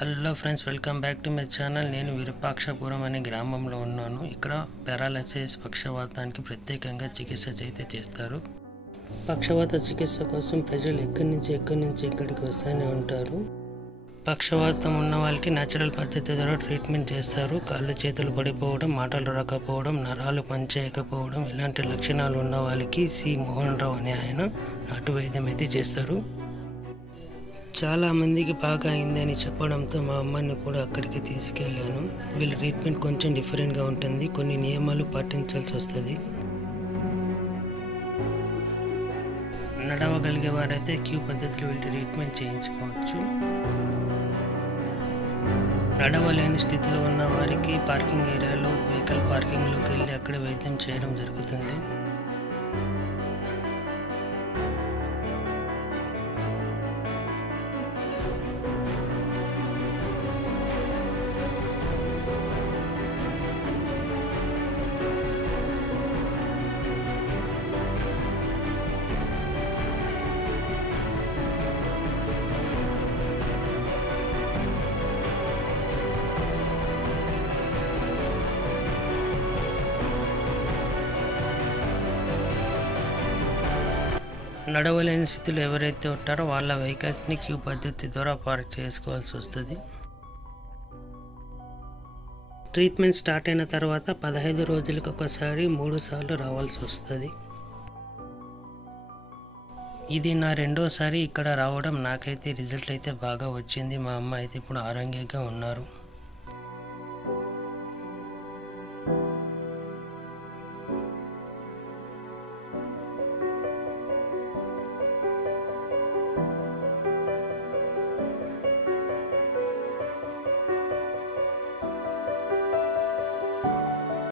Hello friends, welcome back to my channel. నేను విరూపాక్షపురం అనే గ్రామంలో ఉన్నాను. ఇక్కడ పారాలసిస్ పక్షవాతానికి ప్రత్యేకంగా చికిత్స అయితే చేస్తారు. పక్షవాత చికిత్స కోసం ప్రజలు ఎక్కడి నుంచి ఇక్కడికి వస్తూనే ఉంటారు. పక్షవాతం ఉన్న వాళ్ళకి న్యాచురల్ పద్ధతి ద్వారా ట్రీట్మెంట్ చేస్తారు. కాళ్ళు చేతులు పడిపోవడం, మాటలు రాకపోవడం, నరాలు పనిచేయకపోవడం ఇలాంటి లక్షణాలు ఉన్న వాళ్ళకి సి మోహన్ రావు అనే ఆయన నాటు వైద్యం అయితే చేస్తారు. చాలా మందికి బాగా అయిందని చెప్పడంతో మా అమ్మని కూడా అక్కడికి తీసుకెళ్ళాను. వీళ్ళ ట్రీట్మెంట్ కొంచెం డిఫరెంట్గా ఉంటుంది. కొన్ని నియమాలు పాటించాల్సి వస్తుంది. నడవగలిగే వారైతే క్యూ పద్ధతిలో వీళ్ళ ట్రీట్మెంట్ చేయించుకోవచ్చు. నడవలేని స్థితిలో ఉన్న వారికి పార్కింగ్ ఏరియాలో వెహికల్ పార్కింగ్లోకి వెళ్ళి అక్కడ వైద్యం చేయడం జరుగుతుంది. నడవలేని స్థితిలో ఎవరైతే ఉంటారో వాళ్ళ వెహికల్స్ని క్యూ పద్ధతి ద్వారా పార్క్ చేసుకోవాల్సి వస్తుంది. ట్రీట్మెంట్ స్టార్ట్ అయిన తర్వాత 15 రోజులకు ఒకసారి 3 సార్లు రావాల్సి వస్తుంది. ఇది నా రెండోసారి ఇక్కడ రావడం. నాకైతే రిజల్ట్ అయితే బాగా వచ్చింది. మా అమ్మ అయితే ఇప్పుడు ఆరోగ్యంగా ఉన్నారు.